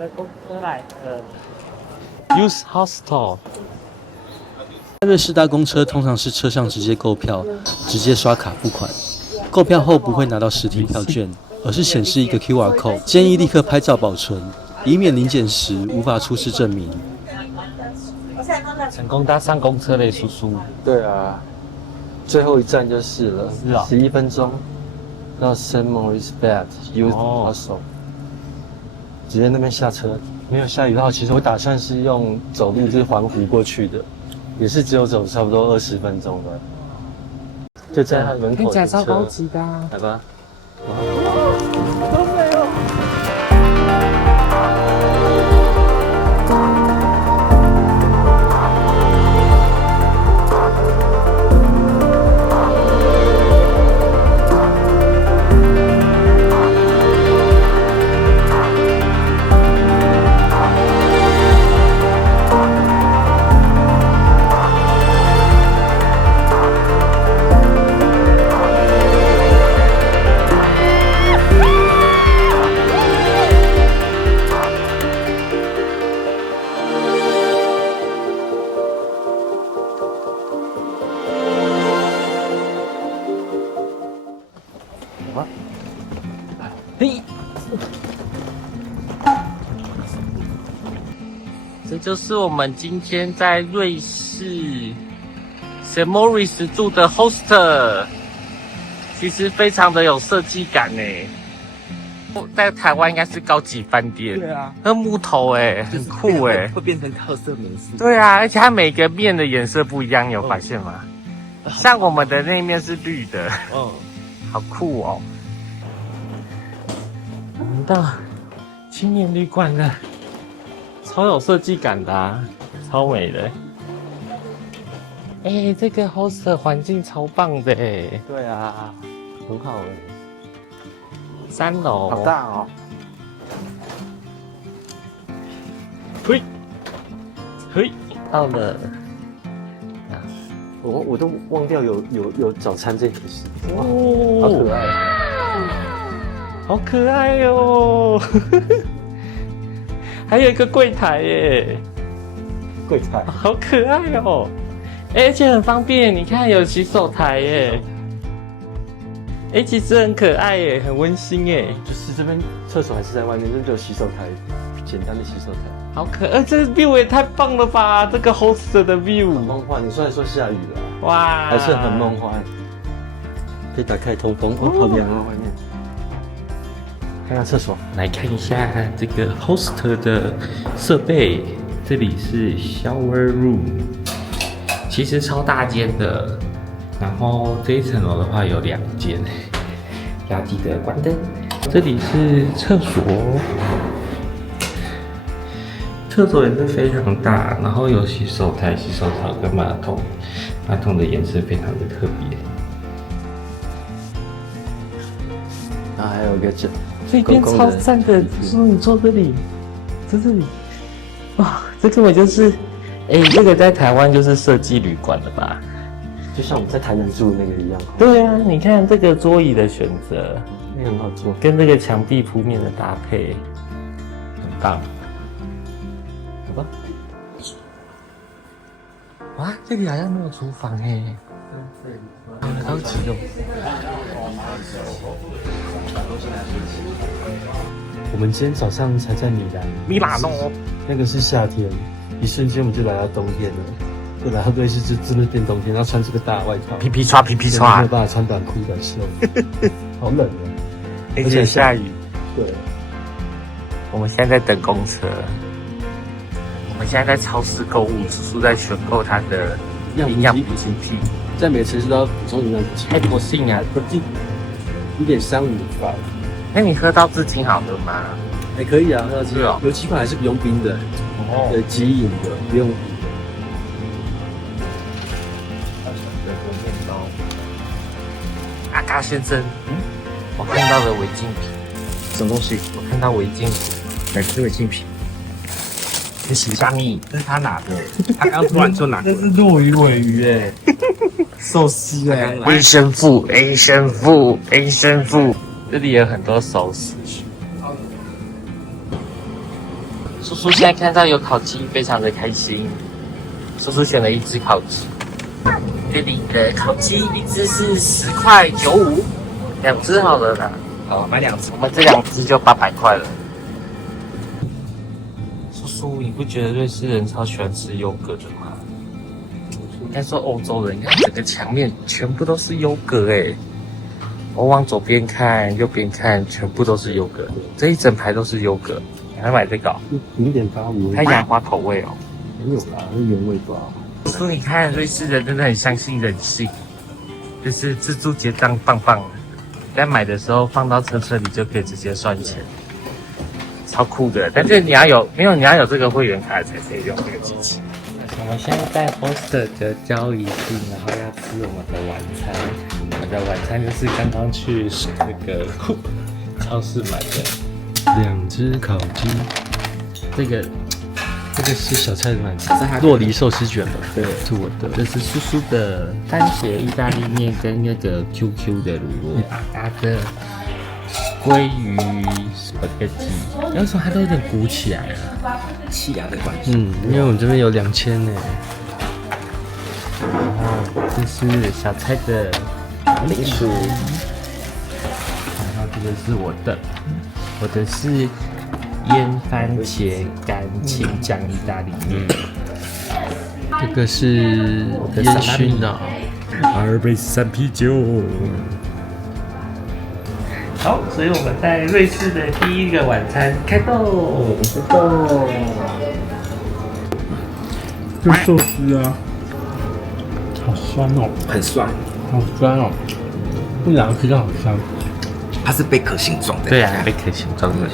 的公车来了。Use Hostel。瑞士搭公车通常是车上直接购票，直接刷卡付款。购票后不会拿到实体票券，而是显示一个 QR code， 建议立刻拍照保存，以免临检时无法出示证明。成功搭上公车嘞，叔叔。对啊，最后一站就是了，是啊11分钟到 Saint Moritz Bad Youth Hostel，直接那边下车。没有下雨的话，其实我打算是用走路就是环湖过去的，也是只有走差不多20分钟的。就在他门口的车。听起来超高级的啊。来吧。嘿，这就是我们今天在瑞士 Saint Moritz 住的 hostel， 其实非常的有设计感诶。在台湾应该是高级饭店，对啊，那木头诶，很酷诶。会变成特色民宿。对啊，而且它每个面的颜色不一样，你有发现吗？像我们的那一面是绿的，好酷哦。我们到青年旅馆了，超有设计感的啊，超美的。哎，这个 hostel 环境超棒的哎。对啊，很好哎。3楼，好大哦。嘿，嘿，到了。我都忘掉有早餐这回事。哦，好可爱。好可爱哟！还有一个柜台耶，柜台好可爱哦！而且很方便，你看有洗手台耶。其实很可爱耶，很温馨耶。就是这边厕所还是在外面，这边就有洗手台，简单的洗手台。好可爱，这 view 也太棒了吧！这个 hostel 的 view 很梦幻。你虽然说下雨了，哇，还是很梦幻。可以打开通风，好凉啊，外面。看看厕所，来看一下这个 hostel 的设备。这里是 shower room， 其实超大间的。然后这一层楼的话有2间，要记得关灯。这里是厕所，厕所也是非常大，然后有洗手台、洗手槽跟马桶，马桶的颜色非常的特别。然后还有一个这边超赞的，说你坐这里，在这里，哇，这根本就是，这个在台湾就是设计旅馆了吧？就像我们在台南住的那个一样。对啊，你看这个桌椅的选择，那个很好做，跟这个墙壁铺面的搭配，很棒。好吧。哇，这里好像没有厨房哎，好高级哦。我们今天早上才在米兰诺，那个是夏天，一瞬间我们就来到冬天了。就来到瑞士就真的变冬天，然后穿这个大外套，皮刷，没有办法穿短裤短袖，好冷啊！而且下雨。对，我们现在在等公车。我们现在在超市购物，叔叔在选购他的营养补给品。在每个城市都要补充营养补给。多性啊1.35吧。那你喝到至今好喝吗？还可以啊，喝到至今哦。有几款还是不用冰的，对，即饮的，不用冰。阿嘎先生，我看到了违禁品。什么东西？我看到违禁品，哪是违禁品？这是虾米？这是他拿的，他刚突然就拿。那是糯鱼尾鱼哎，寿司哎，A 生父，这里有很多熟食。叔叔现在看到有烤鸡，非常的开心。叔叔选了1只烤鸡，这里的烤鸡一只是10块95，2只好了啦。好，买2只。我们这2只就800块了。叔叔，你不觉得瑞士人超喜欢吃优格的吗？应该说欧洲人，你看整个墙面全部都是优格哎。我往左边看，右边看，全部都是优格，这一整排都是优格。你还买这个哦？ 0.85，它牙花口味哦。没有啦，是原味吧？叔叔，你看瑞士人真的很相信人性，就是自助结账棒棒的，在买的时候放到车里就可以直接算钱，超酷的。但是你要有这个会员卡才可以用这个机器。我们现在在 Hoster 的交易厅，然后要吃我们的晚餐。我们的晚餐就是刚刚去那个超市买的2只烤鸡，这个是小蔡的晚餐，洛梨寿司卷吧？对，是我的。这是叔叔的番茄意大利面跟那个 QQ 的乳酪搭的鲑鱼 spaghetti， 有时候它都有点鼓起来了，气压的关系。因为我们这边有2000呢。然后这是小蔡的零食，然后这个是我的是腌番茄干青酱意大利面，这个是烟熏的2杯3啤酒。好，所以我们在瑞士的第一个晚餐开动。这寿司啊，好酸哦，很酸，好酸哦，这2个吃到好酸。它是贝壳形状的。对啊，贝壳形状的，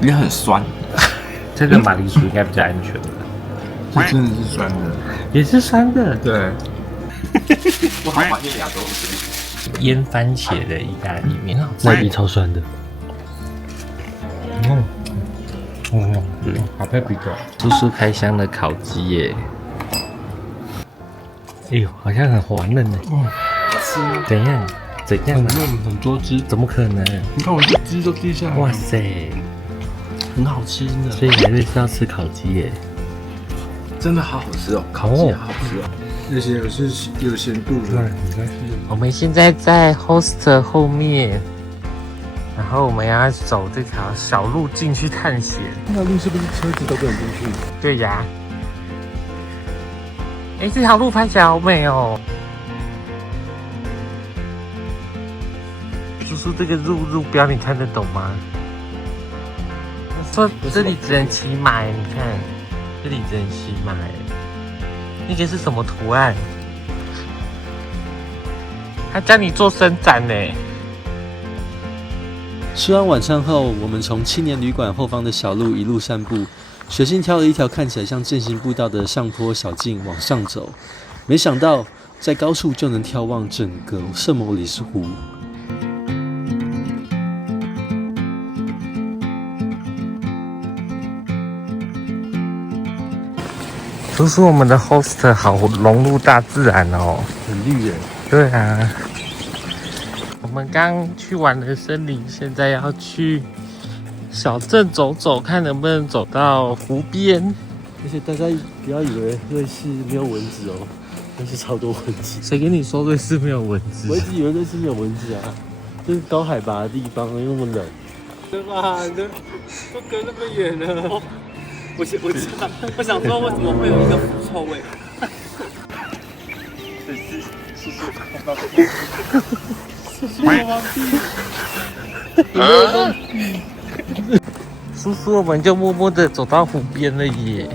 也很酸。这个马铃薯应该比较安全吧？这真的是酸的。也是酸的。对。我好怀念亚洲食物。腌番茄的意大利面，那里超酸的。好配比较。叔叔开箱的烤鸡耶，哎呦，好像很滑嫩呢。怎样？怎样啊？很多汁，怎么可能？你看我这汁都滴下来。哇塞，很好吃真的。所以来瑞士要吃烤鸡耶，真的好好吃哦，烤鸡好好吃哦。那些有是有咸度的。我们现在在 Hoster 后面，然后我们要走这条小路进去探险。那路是不是车子都不能进去？对呀。哎，这条路拍起来好美哦。叔叔，这个路标你看得懂吗？说这里只能骑马，你看，这里只能骑马。那个是什么图案？他教你做伸展呢。吃完晚餐后，我们从青年旅馆后方的小路一路散步，随性挑了一条看起来像健行步道的上坡小径往上走。没想到，在高处就能眺望整个圣莫里斯湖。叔叔，我们的 host 好融入大自然哦，很绿耶。对啊，我们刚去完了森林，现在要去小镇走走，看能不能走到湖边。而且大家不要以为瑞士没有蚊子哦，瑞士超多蚊子。谁跟你说瑞士没有蚊子？我一直以为瑞士没有蚊子啊，就是高海拔的地方又那么冷。对吧？你都隔那么远了。我想说，为什么会有一个腐臭味？叔叔，我们就默默的走到湖边了耶。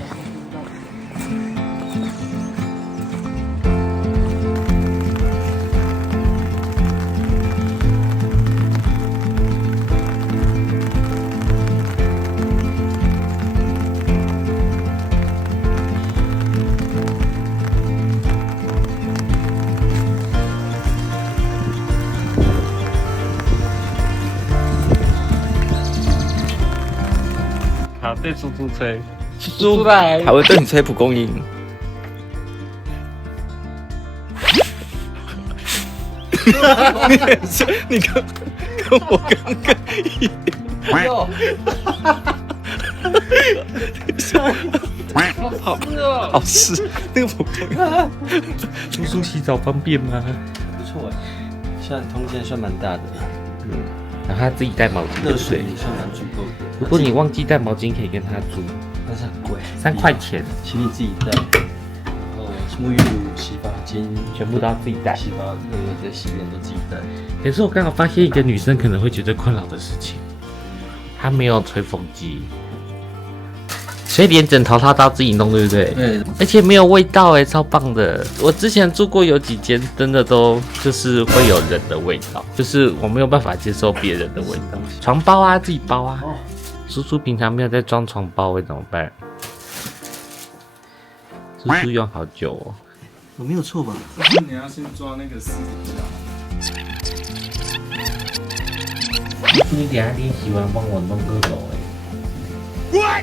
好，对叔叔吹，叔叔来，还会对你吹蒲公英。你跟我刚刚一样。好湿，那个不叔叔洗澡方便吗？不错哎，空间算蛮大的，然后他自己带毛巾，热水也算蛮足够的。如果你忘记带毛巾，可以跟他租但是很贵，3块钱，请你自己带。然后沐浴乳、洗发精全部都要自己带。洗发这些洗脸都自己带。可是我刚好发现一个女生可能会觉得困扰的事情，她没有吹风机，所以连枕头她都要自己弄，对不对？对，而且没有味道哎，超棒的！我之前住过有几间，真的都就是会有人的味道，就是我没有办法接受别人的味道。床包啊，自己包啊。叔叔平常没有在装床包，会怎么办？叔叔用好久哦。我没有错吧？是你要先抓那个尸体啊。你等下练习完帮我弄2楼哎。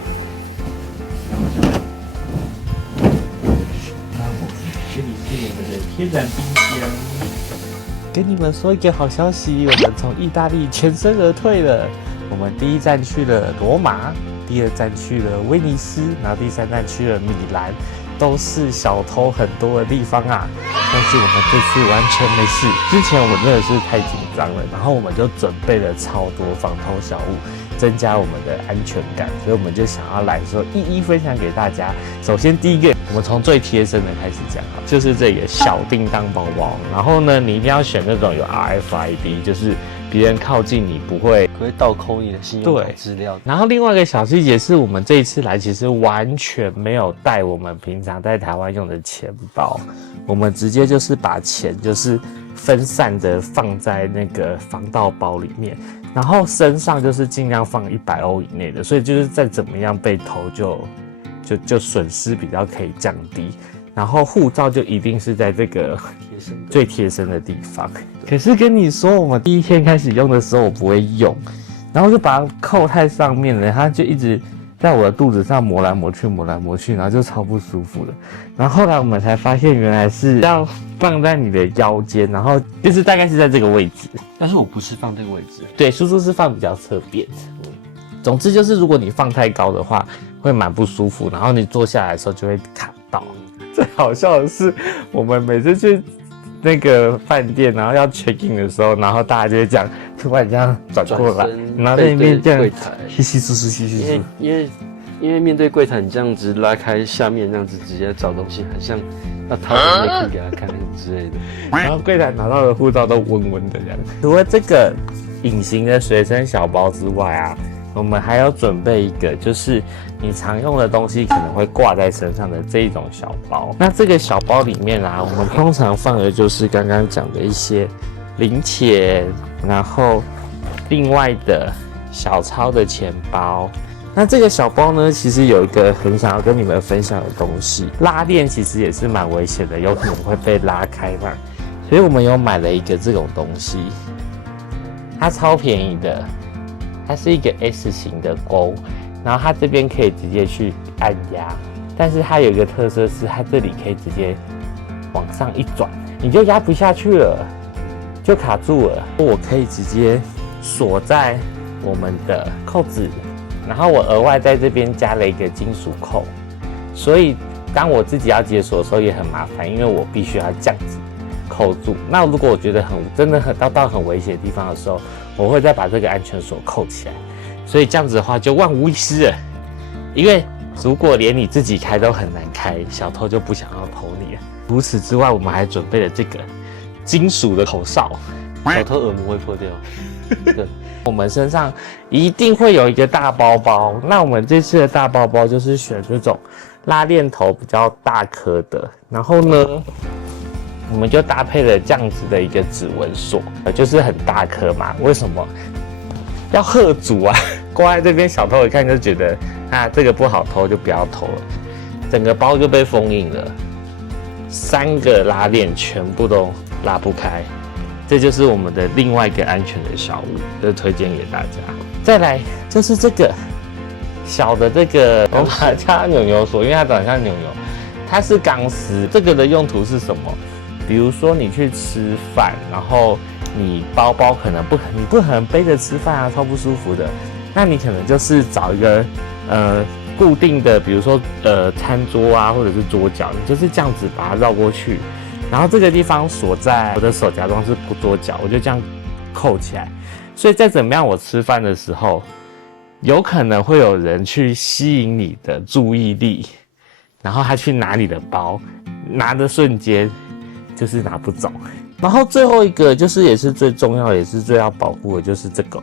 这里是我们的天然冰箱。跟你们说一个好消息，我们从意大利全身而退了。我们第1站去了罗马，第2站去了威尼斯，然后第3站去了米兰，都是小偷很多的地方啊。但是我们这次完全没事。之前我们真的是太紧张了，然后我们就准备了超多防偷小物，增加我们的安全感，所以我们就想要来说一一分享给大家。首先第一个，我们从最贴身的开始讲，就是这个小叮当包包。然后呢，你一定要选那种有 RFID， 就是别人靠近你不会盗抠你的信用卡资料。然后另外一个小细节是我们这一次来其实完全没有带我们平常在台湾用的钱包，我们直接就是把钱就是分散的放在那个防盗包里面，然后身上就是尽量放100欧以内的，所以就是再怎么样被偷就损失比较可以降低。然后护照就一定是在这个最贴身的地方。可是跟你说，我们第1天开始用的时候我不会用，然后就把它扣在上面了，它就一直在我的肚子上磨来磨去，然后就超不舒服的。然后后来我们才发现，原来是要放在你的腰间，然后就是大概是在这个位置。但是我不是放这个位置，对，叔叔是放比较侧边。总之就是，如果你放太高的话，会蛮不舒服，然后你坐下来的时候就会卡到。最好笑的是，我们每次去那个饭店，然后要 check in 的时候，然后大家就会这样突然这样转过来，然后在那边这样柜台稀稀疏疏，稀稀疏疏。因为面对柜台，你这样子拉开下面，这样子直接找东西，很像要掏内裤给他看之类的。然后柜台拿到的护照都温温的这样。除了这个隐形的随身小包之外啊，我们还要准备一个，就是你常用的东西可能会挂在身上的这一种小包。那这个小包里面啊，我们通常放的就是刚刚讲的一些零钱，然后另外的小钞的钱包。那这个小包呢，其实有一个很想要跟你们分享的东西，拉链其实也是蛮危险的，有可能会被拉开嘛。所以我们有买了一个这种东西，它超便宜的。它是一个 S 型的钩，然后它这边可以直接去按压，但是它有一个特色是，它这里可以直接往上一转，你就压不下去了，就卡住了。我可以直接锁在我们的扣子，然后我额外在这边加了一个金属扣，所以当我自己要解锁的时候也很麻烦，因为我必须要这样子扣住。那如果我觉得真的到很危险的地方的时候，我会再把这个安全锁扣起来，所以这样子的话就万无一失了。因为如果连你自己开都很难开，小偷就不想要偷你了。除此之外，我们还准备了这个金属的口哨，小偷耳膜会破掉。对，我们身上一定会有一个大包包。那我们这次的大包包就是选这种拉链头比较大颗的，然后呢，我们就搭配了这样子的一个指纹锁，就是很大颗嘛。为什么要吓阻啊？挂在这边，小偷一看就觉得啊，这个不好偷，就不要偷了。整个包就被封印了，3个拉链全部都拉不开。这就是我们的另外一个安全的小物，就推荐给大家。再来就是这个小的这个，我把它叫它扭扭锁，因为它长得像扭扭，它是钢丝。这个的用途是什么？比如说你去吃饭，然后你包包可能你不可能背着吃饭啊，超不舒服的。那你可能就是找一个固定的，比如说餐桌啊，或者是桌角，你就是这样子把它绕过去，然后这个地方锁在我的手假装是桌角，我就这样扣起来。所以再怎么样，我吃饭的时候，有可能会有人去吸引你的注意力，然后他去拿你的包，拿的瞬间就是拿不走。然后最后一个就是也是最重要，也是最要保护的，就是这个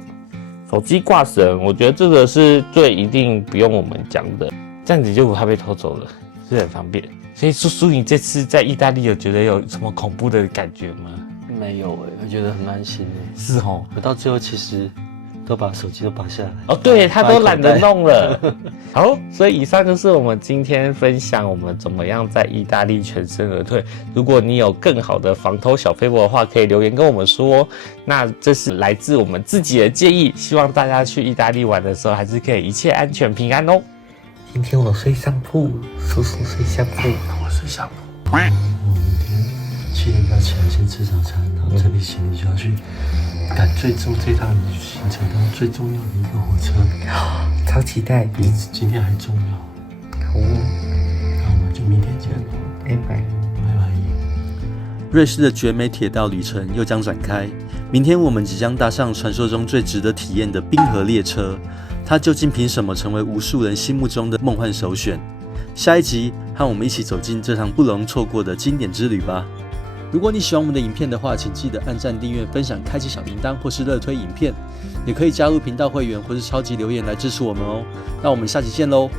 手机挂绳。我觉得这个是最一定不用我们讲的，这样子就不怕被偷走了，是很方便。所以叔叔，你这次在意大利有觉得有什么恐怖的感觉吗？没有我觉得很安心是哦，我到最后其实都把手机都拔下来。哦，对，他都懒得弄了。好，所以以上就是我们今天分享我们怎么样在意大利全身而退。如果你有更好的防偷小撇步的话，可以留言跟我们说哦。那这是来自我们自己的建议，希望大家去意大利玩的时候还是可以一切安全平安哦。今天我睡上铺，叔叔睡下铺，我睡下铺。我明天7点要起来先吃早餐，然后整理行李就要去赶这趟行程当中最重要的一个火车，超期待，比今天还重要。好哦，那我们就明天见喽，拜拜。拜拜。瑞士的绝美铁道旅程又将展开，明天我们即将搭上传说中最值得体验的冰河列车，它究竟凭什么成为无数人心目中的梦幻首选？下一集和我们一起走进这趟不容错过的经典之旅吧。如果你喜欢我们的影片的话，请记得按赞、订阅、分享、开启小铃铛，或是热推影片，也可以加入频道会员或是超级留言来支持我们哦。那我们下期见喽！